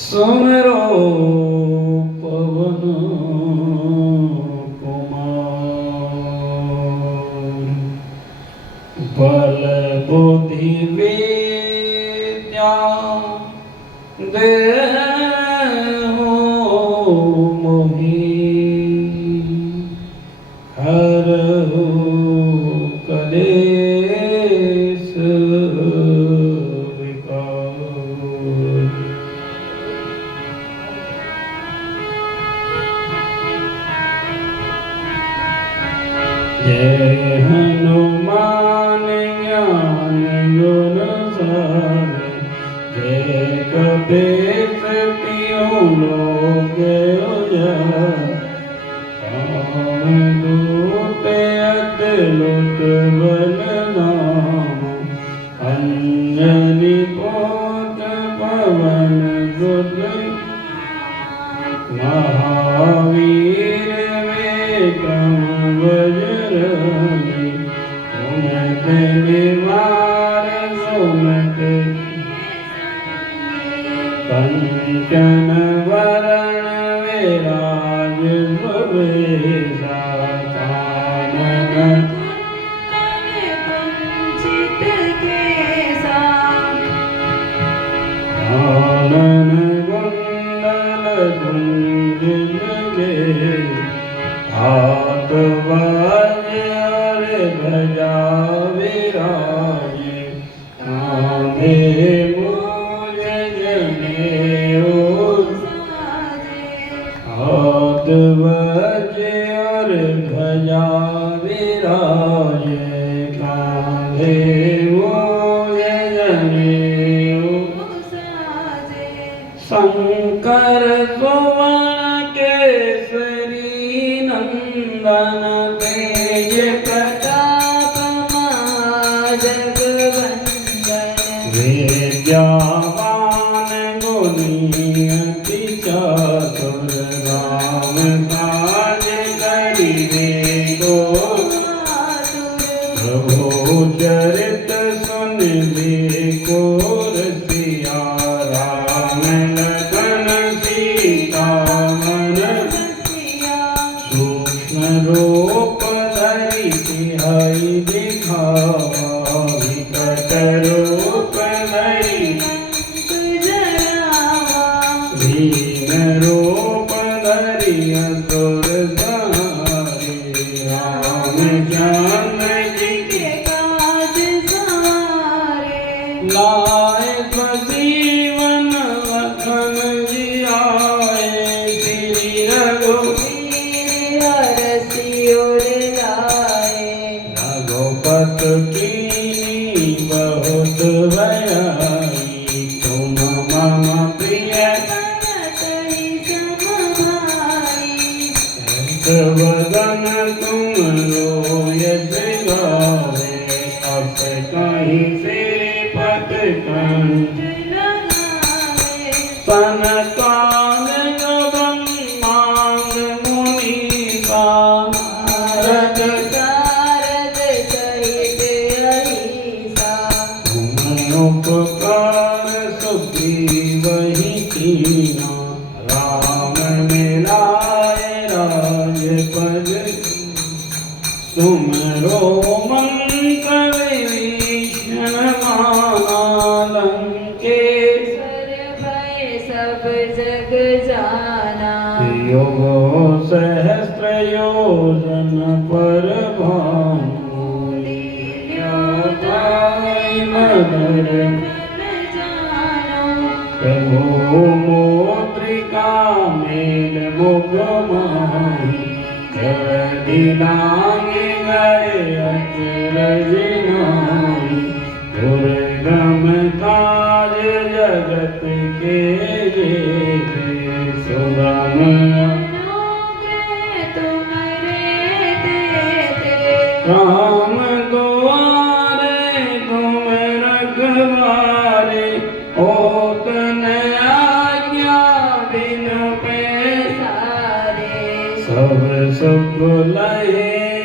सुमरो पवन कुमार बल बुद्धि विद्या देहु मोहि हरहु कलेश विकार। जय हनुमान ज्ञान गुण सागर जय कपीस तिहुँ लोक उजागर दूत अतुलित बलधाम अंजनी पुत्र पवन सुत महावीर विक्रम बजरंगी सुमत निवार सुमत कंचन वरण विराज सुबेसा कानन कुंचित केसा कानन कुंडल कुंचित केसा हाथ वज्र ध्वजा विराजे कांधे मूज जनेऊ हाथ वज्र ध्वजा विराजे कांधे मूज जनेऊ शंकर सुवन केसरी नंदन तेज प्रताप महाजगवंदन विद्यावान गुणी अति चातुर राम काज करिबे को प्रभु चरित सुनिबे को रसिया राम लखन सीता मन सूक्ष्म रूप धरि सिंहाई दिखावा विकट रूप धरि भीम रूप धरि असुर संहारे रामचंद्र जी के काज सवारे लाए जीवन लखन जी आए श्री रघुवीर रघुपत कीन्ही बहुत बड़ाई तुम मम प्रिय वदन तुम रोयस गावे अप कहीं श्रीपद कंठ सनकादिक ब्रह्मांड मुनीसा नारद सारद सहित अहिसा तुम उपकार सुग्रीवहि कीन्हा राम मिलाए राजपद तुमरो मंत्र विभीषण माना लंकेश सब जग जाना योगो सहस्र योजन पर भानु लील्योताय मदर प्रभु मोत्रिका मेल मुख माही कर दिलांगे गए अचरज नाहि दुर्गम काज जगत के जेते सुगम राम दुआरे तुम रखवारे होत न आज्ञा बिनु पैसारे सब सुख लहे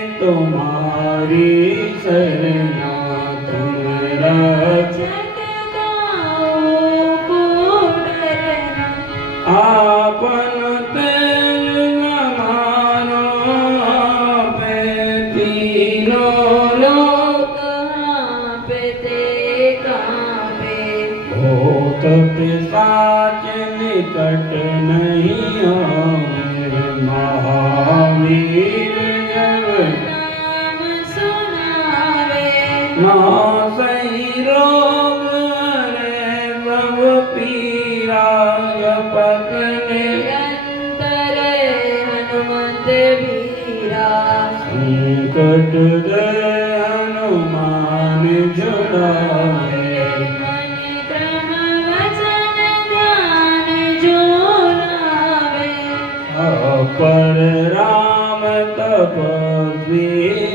कांपते कांपे भूत पिशाच निकट नहीं आवे, महावीर जब नाम सुनावे ना सही रोग हरे सब पीरा, जपत निरंतर हनुमंत वीरा संकट दे हनुमान छुड़ावे, मन क्रम वचन ध्यान जो लावे पर राम तपस्वी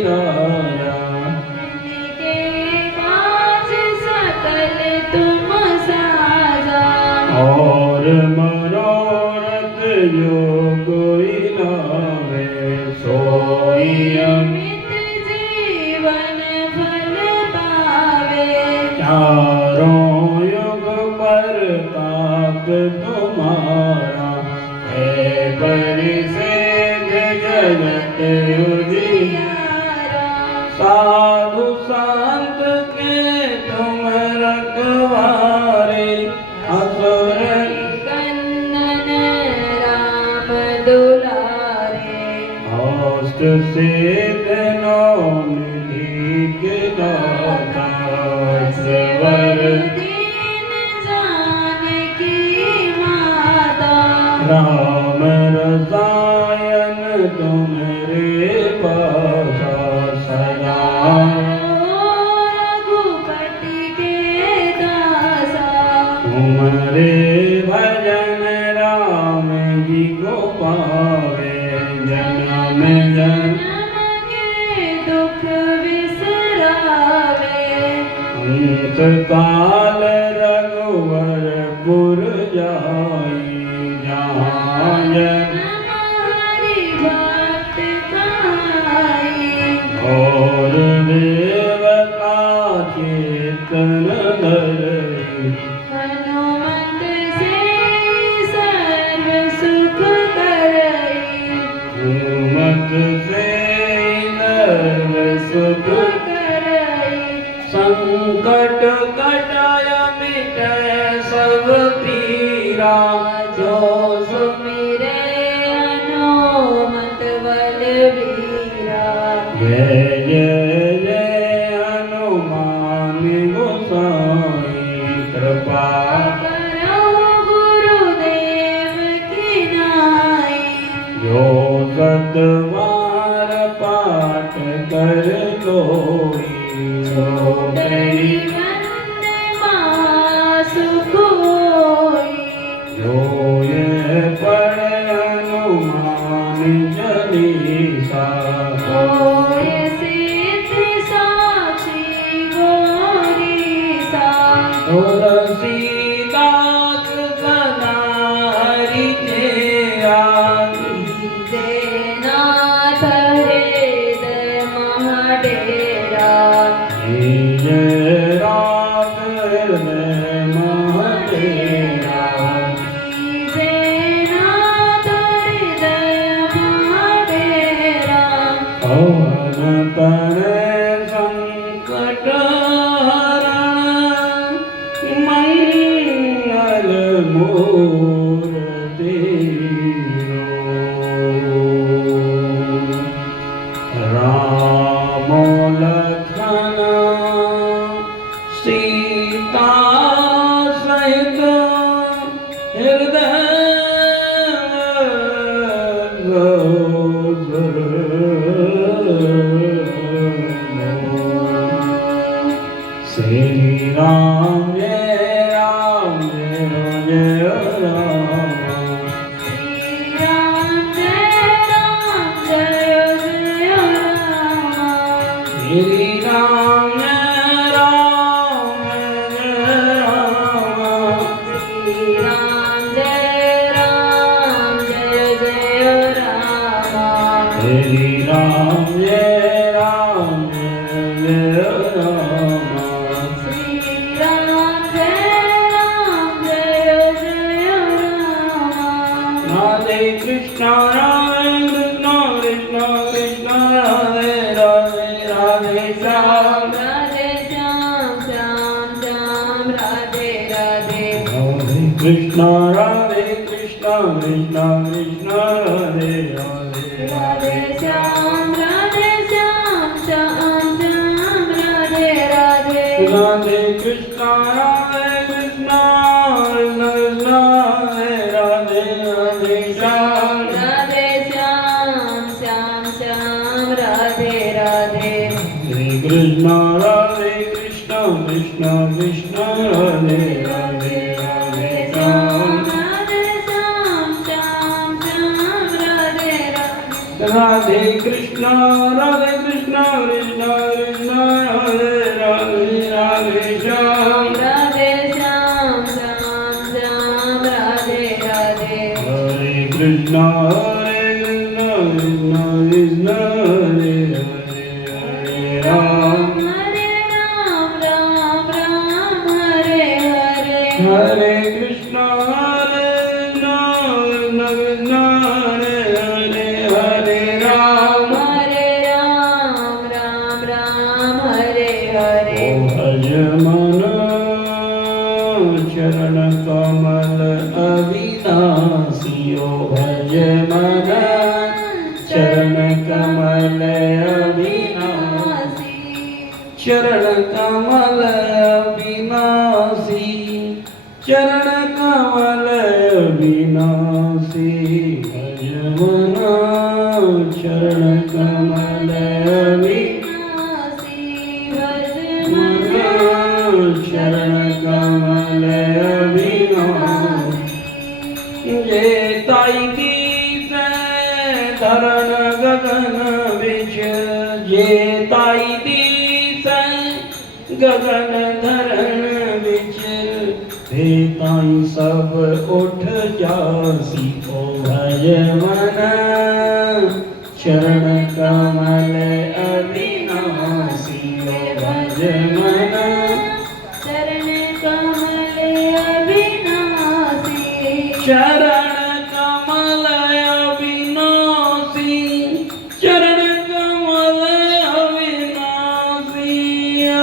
राजा, के काज सकल तुम साजा और मनोरथ जो कोई लावे, सोई अमित जीवन फल पावे चारों युग परताप तुम्हारा, है परिसेद जगत उजियारा, साधु संत के तुम रखवारे, असुर कंदन राम दुलारे अष्ट सिद्धि निधि के दाता, सवर दीन जानकी माता राम रसायन तुम्हारे पासा, सदा रघुपति के दासा तुम्हारे भजन राम जी को पावे, जन्म जन्म के दुख विसरावे अंत काल रघुवरपुर जाई, जहाँ जन हमारी भक्त कहाई और देवता चेतन धरई, हनुमंत से सर्व सुख करई हनुमत से सर्व सुख करई संकट कटाय मिटय सब पीरा, जो सुमिरे हनुमत बलवीरा जय जय जय हनुमान गोसाई, कृपा करो गुरुदेव की नाई जो सतवार पाठ कर लोई, सो तेरी वंदे सुख होई जो ये पढ़े हनुमान चालीसा, होय सिद्ध साक्षी गौरीसा तुलसीदास सदा हरि चेरा, नाथ हृदय महाडेरा जय राम हृदय महाडेरा, नाथ हृदय महाडेरा पवन तनय संकट हरण, मंगल मूर्ति राम लखन सीता सहित हृदय श्री राम जय राम जय जय राम, श्री राम जय जय राम श्री राम राम जय राम, श्री राम जय जय राम श्री राम जय राम जय राम, श्री राम जय जय राम राधे कृष्ण राधे कृष्ण कृष्ण कृष्ण राधे राधे राधे श्याम राधे श्याम कृष्ण राधे कृष्ण कृष्ण कृष्ण राधे राधे राधे श्याम श्याम श्याम राधे राधे राधे कृष्ण कृष्ण कृष्ण राधे राधे श्याम राधे श्याम श्याम श्याम राधे राधे हरे कृष्ण कृष्ण कृष्ण राधे राधे राधे श्याम राधे श्याम श्याम श्याम राधे राधे राधे कृष्ण कृष्ण कृष्ण राधे राधे राधे श्याम राधे श्याम श्याम श्याम राधे राधे हरे कृष्ण कृष्ण कृष्ण हरे हरे हरे राम हरे राम राम राम हरे हरे हरे कृष्ण कृष्ण कृष्ण हरे हरे हरे राम हरे राम राम राम हरे हरे ओ भज मन चरण कमल अविनाशी ओ भज मन चरण कमल अविनाशी चरण कमल अविनाशी चरण कमल अविनाशी भज मन चरण कमल अविनाशी शरण कमल अविनाशी जे ताई की धरण गगन बिच जे ताई दी गगन धरण बिच हे ताई सब उठ जासी ओ भज मन चरण कमल अविनाशी ओ भज मन चरण कमल अविनाशी चरण कमल अविनाशी चरण कमल अविनाशी ओ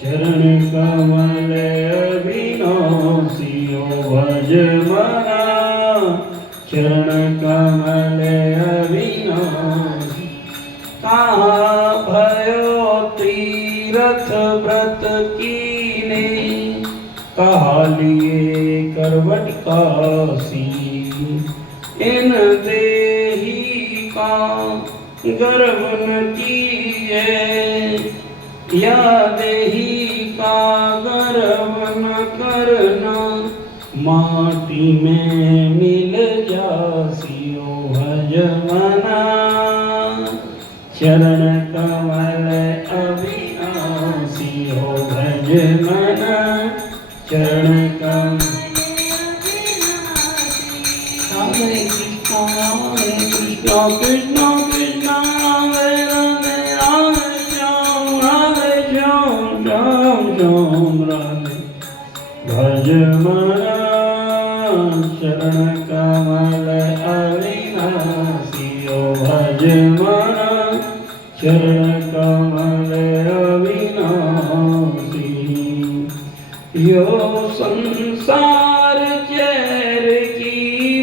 चरण कमल अविनाशी ओ भज मना चरण कमल अविनाशी कहाँ भयो तीरथ व्रत कीने कहा लिए करवट कासी इन देही का गर्व न किए या देही का गर्व न करना माटी में मिल जासी ओ भज मना चरण कमल अविनाशी हो भज मना चरण कमल हरे कृष्ण कृष्ण कृष्ण हरे राधे राधे श्याम श्याम श्याम राधे भज मना चरण कमल अविनाशी ओ भज मना चरण कमल अविनाशी यो संसार चैर की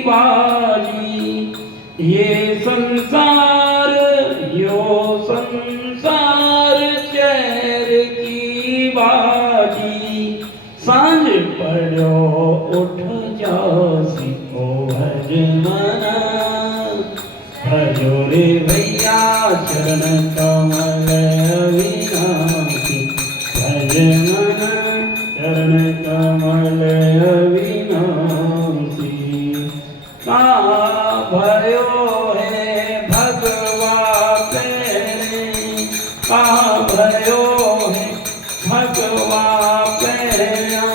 बाजी ये संसार यो संसार चैर की बाजी सांझ पड़ो उठ जासी ओ भज मना भजो रे भैया चरण कमल अविनाशी भज मना चरण कमल अविनाशी का भयो है भगवा पैरे का भयो है भगवा पैरा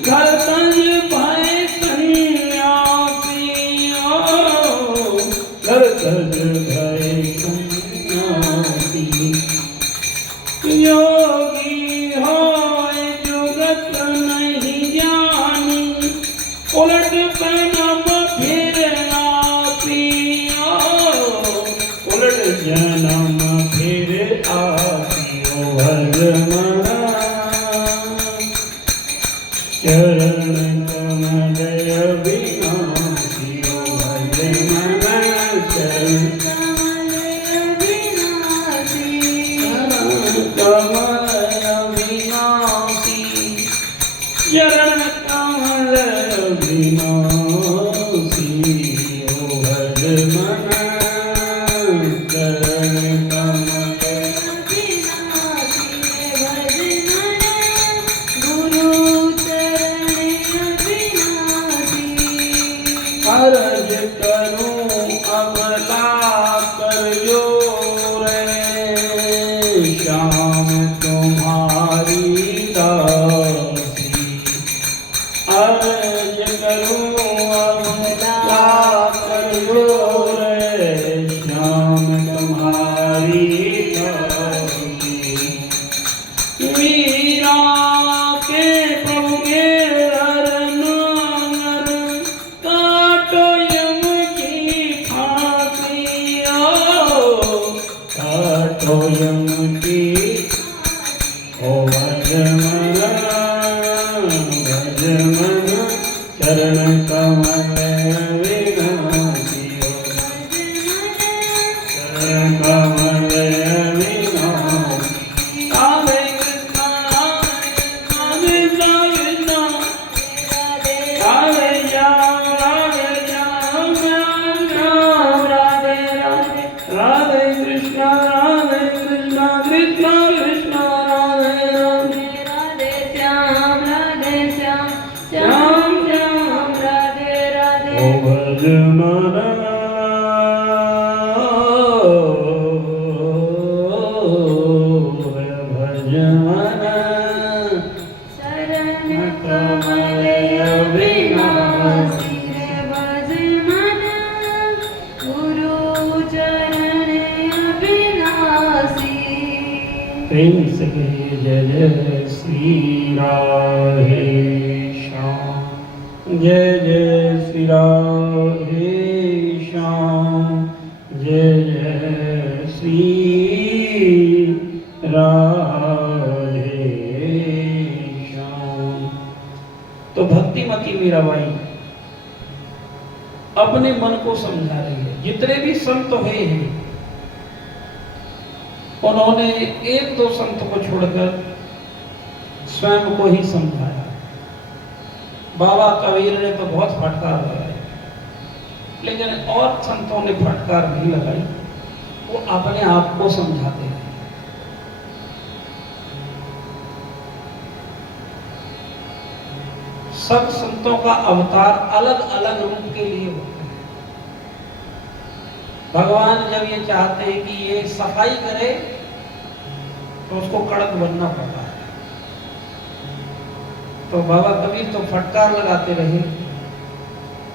घर तज भय सन्यासी घर तज भय सन्यासी योगी होय जुगत नहीं जानी उलट पनम फिर आसी उलट जन्म फिर आसी ओ भज मना मीरा के प्रभु के हरनांगर काटो यम की फांसी काटो यम की ओ भजमन भजमन चरण कमल विनाशियो चरण कमल विनाशी राधे कृष्ण राधे श्याम राधे श्याम श्याम श्याम राधे राधे राधे कृष्ण कृष्ण कृष्ण राधे राधे राधे श्याम श्याम श्याम राधे राधे ओ भजमन भजमन शरण कमल अविनाशी रे भजमन गुरु चरण अविनाशी प्रेम से कहिए जय जय श्री राधे श्याम जय जय श्री राधे श्याम जय जय श्री राधे श्याम। तो भक्तिमती मीराबाई अपने मन को समझा रही है। जितने भी संत हुए हैं उन्होंने एक दो संत को छोड़कर स्वयं को ही समझाया। बाबा कबीर ने तो बहुत फटकार लगाई, लेकिन और संतों ने फटकार नहीं लगाई, वो अपने आप को समझाते रहे। सब संतों का अवतार अलग अलग रूप के लिए होते हैं। भगवान जब ये चाहते हैं कि ये सफाई करे तो उसको कड़क बनना पड़ता है। तो बाबा कबीर तो फटकार लगाते रहे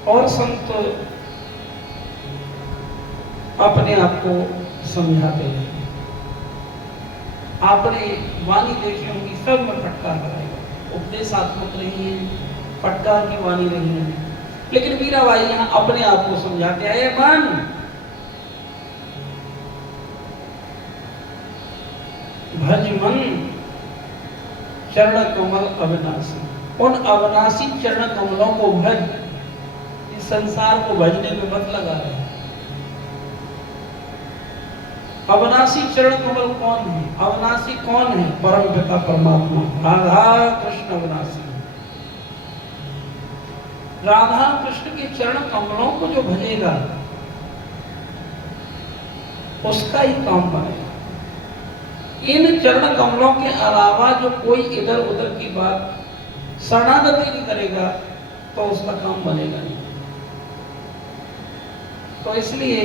और संत अपने आप को समझाते रहे। आपने वाणी देखी होगी, सब में फटकार लगाएगा। उपदेशात्मक रही है, फटकार की वाणी रही है। लेकिन मीराबाई यहाँ अपने आप को समझाते आए, मन भज मन चरण कमल अविनाशी, उन अविनाशी चरण कमलों को भज। इस संसार को भजने में मत लगा रहे। अविनाशी चरण कमल कौन है? अविनाशी कौन है? परम पिता परमात्मा राधा कृष्ण अविनाशी। राधा कृष्ण के चरण कमलों को जो भजेगा उसका ही काम बनेगा। इन चरण कमलों के अलावा जो कोई इधर उधर की बात शरणागति नहीं करेगा तो उसका काम बनेगा नहीं। तो इसलिए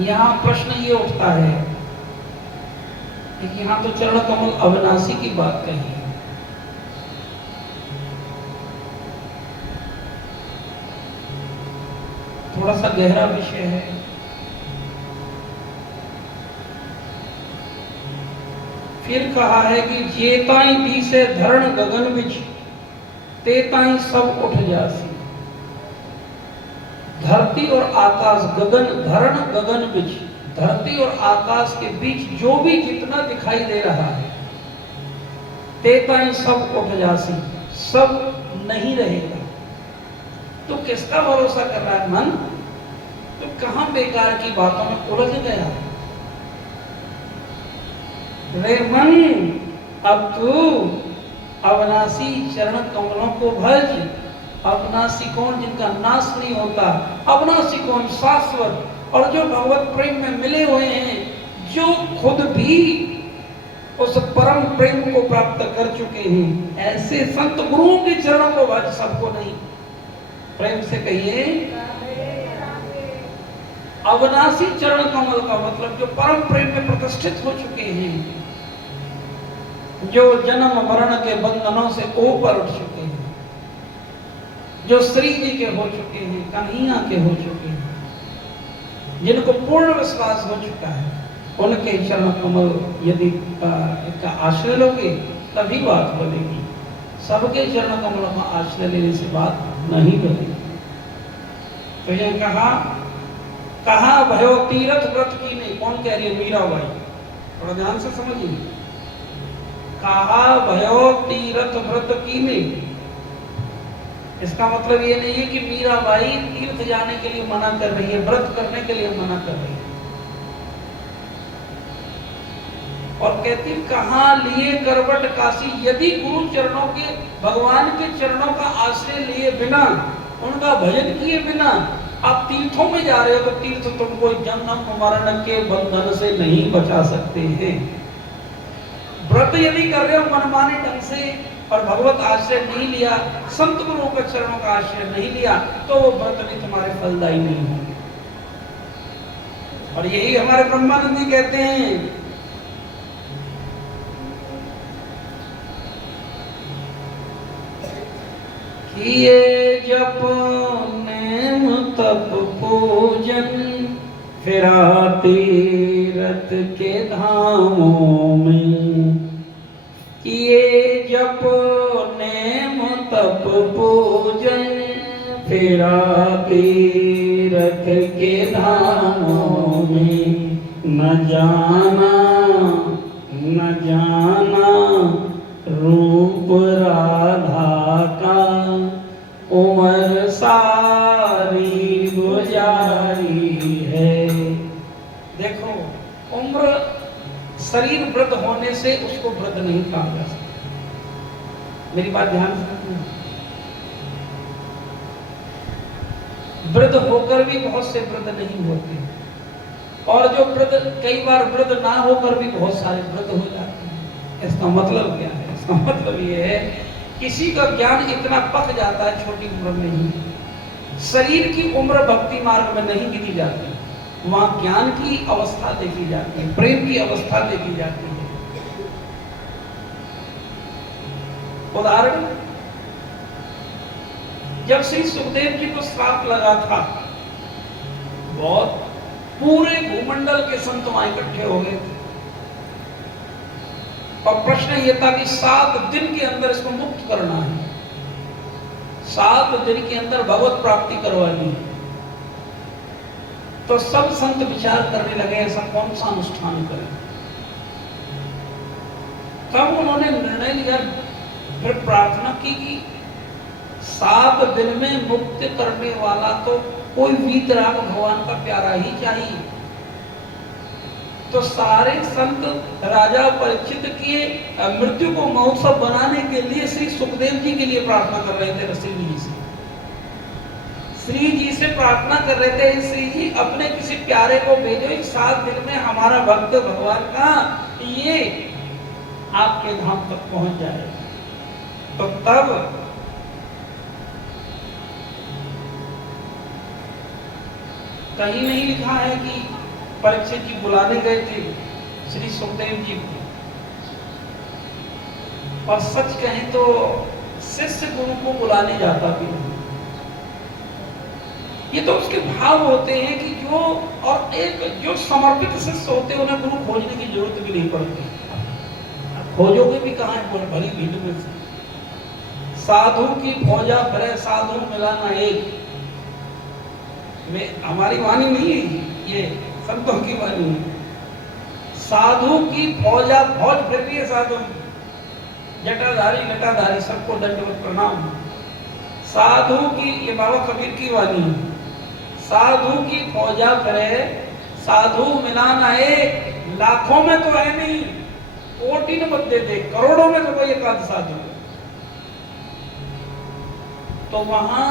यहाँ प्रश्न ये उठता है कि यहाँ तो चरण कमल अविनाशी की बात कही है, थोड़ा सा गहरा विषय है। फिर कहा है कि जेताई दी से धरण गगन बिच तेताई सब उठ जासी। धरती और आकाश, गगन धरण गगन बिच, धरती और आकाश के बीच जो भी जितना दिखाई दे रहा है, तेताई सब उठ जासी, सब नहीं रहेगा। तो किसका भरोसा कर रहा है मन? तो कहां बेकार की बातों में उलझ गया रे मन। अब तू अविनाशी चरण कमलों को भज। अविनाशी कौन? जिनका नाश नहीं होता। अविनाशी कौन? शाश्वत। और जो भगवत प्रेम में मिले हुए हैं, जो खुद भी उस परम प्रेम को प्राप्त कर चुके हैं, ऐसे संत गुरुओं के चरणों को भज। सबको नहीं, प्रेम से कहिए अविनाशी चरण कमल का मतलब जो परम प्रेम में प्रतिष्ठित हो चुके हैं, जो जन्म मरण के बंधनों से ऊपर उठ चुके हैं, जो श्री जी के हो चुके हैं, कन्हैया के हो चुके हैं, जिनको पूर्ण विश्वास हो चुका है, उनके चरण कमल यदि का आश्रय लोगे तभी बात बनेगी। सबके चरण कमलों का आश्रय लेने से बात नहीं बनेगी। तो ये कहा भयो तीर्थ व्रत की नहीं, कौन कह रही है? मीराबाई। थोड़ा ध्यान से समझिए। कहा भयो तीर्थ व्रत की नहीं, इसका मतलब ये नहीं है कि मीराबाई तीर्थ जाने के लिए मना कर रही है, व्रत करने के लिए मना कर रही है। और कहती कहाँ लिए करवट काशी, यदि गुरु चरणों के, भगवान के चरणों का आश्रय लिए बिना, उनका भजन किए बिना आप तीर्थों में जा रहे हो, तो तीर्थ तुमको जन्म मरण के बंधन से नहीं बचा सकते हैं। व्रत यदि कर रहे हो मनमाने ढंग से और भगवत आश्रय नहीं लिया, संत गुरुओं के चरणों का आश्रय नहीं लिया, तो वो व्रत भी तुम्हारे फलदायी नहीं होंगे। और यही हमारे ब्रह्मानंद जी कहते हैं, किए जप नेम तप पूजन, फिरा तीरथ के धामों में। किए जप नेम तप पूजन, फिरा तीरथ के धामों में। न जाना रूप राधा का, उम्र सारी गुजारी है। देखो, उम्र शरीर वृद्ध होने से उसको वृद्ध नहीं कहा जा सकता। मेरी बात ध्यान से सुनिए। वृद्ध होकर भी बहुत से वृद्ध नहीं होते, और जो वृद्ध, कई बार वृद्ध ना होकर भी बहुत सारे वृद्ध हो जाते हैं। इसका मतलब क्या है? इसका मतलब ये है, किसी का ज्ञान इतना पक जाता है छोटी उम्र में ही। शरीर की उम्र भक्ति मार्ग में नहीं गिनी जाती, वहां ज्ञान की अवस्था देखी जाती है, प्रेम की अवस्था देखी जाती है। उदाहरण, जब श्री सुखदेव जी को श्राप लगा था, बहुत पूरे भूमंडल के संत वहां इकट्ठे हो गए थे, और प्रश्न यह था कि 7 दिन के अंदर इसको मुक्त करना है, 7 दिन के अंदर भगवत प्राप्ति करवानी है। तो सब संत विचार करने लगे ऐसा कौन सा अनुष्ठान करें। तब उन्होंने निर्णय लिया, फिर प्रार्थना की कि 7 दिन में मुक्त करने वाला तो कोई वीतराग भगवान का प्यारा ही चाहिए। तो सारे संत राजा परीक्षित किए, मृत्यु को महोत्सव बनाने के लिए श्री सुखदेव जी के लिए प्रार्थना कर रहे थे। श्री जी से, श्री जी से प्रार्थना कर रहे थे, श्री जी अपने किसी प्यारे को भेजो, 7 दिन में हमारा भक्त भगवान का ये आपके धाम तक पहुंच जाए। तो तब कहीं नहीं लिखा है कि परीक्षित जी बुलाने गए थे श्री सुखदेव जी को। और सच कहें तो शिष्य गुरु को बुलाने जाता भी नहीं। ये तो उसके भाव होते हैं कि जो, और एक जो समर्पित शिष्य होते हैं उन्हें गुरु खोजने की जरूरत भी नहीं पड़ती। खोजोगे भी कहाँ है भरी भीड़ में से। साधु की फौजा भरे साधु मिलाना एक, में हमारी वाणी नहीं है, ये संतों की वाणी है। साधु की फौजा, फौज फिर रही है साधु, जटाधारी लटाधारी सबको दंडवत प्रणाम। साधु की, ये बाबा कबीर की वाणी है, साधु की फौजा फिरे साधु मिलाना एक, लाखों में तो है नहीं, कोटि न बदले दे, करोड़ों में तो कोई एकाध साधु। तो वहां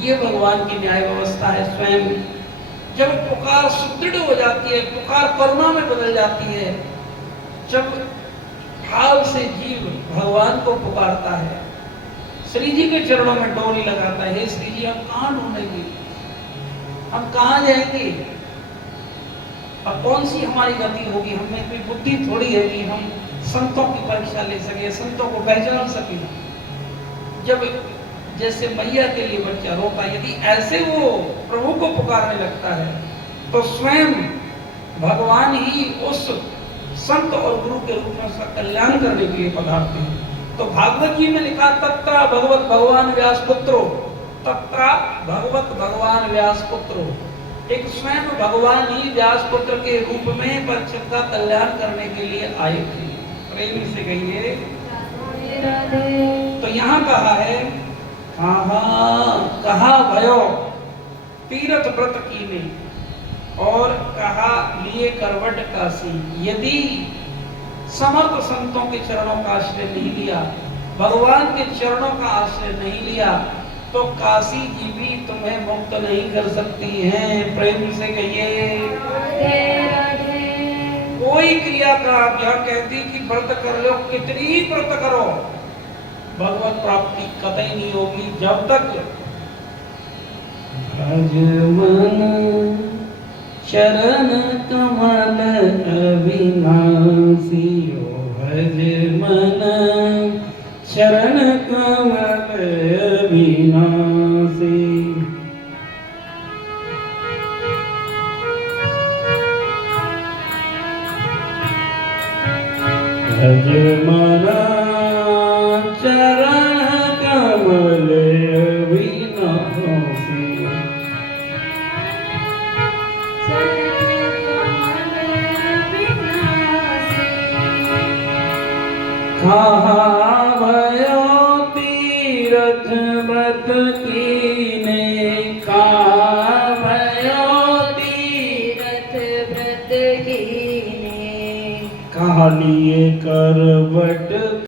ये भगवान की न्याय व्यवस्था है। स्वयं जब पुकार सुदृढ़ हो जाती है, पुकार करुणा में बदल जाती है, जब भाव से जीव भगवान को पुकारता है, श्री जी के चरणों में डोरी लगाता है, हे श्री जी हम कहाँ ढूंढेंगे, हम कहाँ जाएंगे, और कौन सी हमारी गति होगी। हमें कोई बुद्धि थोड़ी है कि हम संतों की परीक्षा ले सके, संतों को पहचान सके। जब जैसे मैया के लिए बच्चा रोता, यदि ऐसे वो प्रभु को पुकारने लगता है, तो स्वयं भगवान ही उस संत और गुरु के रूप में उसका कल्याण करने के लिए पधारते हैं। तो भागवत जी में लिखा तत्रा भगवत भगवान व्यास पुत्रो, तत्रा भगवत भगवान व्यास पुत्रो, एक स्वयं भगवान ही व्यास पुत्र के रूप में परीक्षित का कल्याण करने के लिए आए थे। प्रेमी से कहिए राधे राधे। तो यहाँ कहा है कहा भयो तीर्थ व्रत कीने और कहा लिए करवट काशी। यदि समर्थ संतों के चरणों का आश्रय नहीं लिया, भगवान के चरणों का आश्रय नहीं लिया, तो काशी जी भी तुम्हें मुक्त नहीं कर सकती हैं। प्रेम से कहिए राधे राधे। कोई क्रिया का आप यहाँ कहती कि व्रत कर लो, कितनी व्रत करो, भगवत प्राप्ति कतई नहीं होगी जब तक भज मन चरण कमल अविनाशी, ओ भज मन चरण कमल अविनाशी। भज मन चरण कमल अविनाशी। कहा भयो तीरथ व्रत कीने, कहा भयो तीरथ व्रत कीने, कहा लिए करवट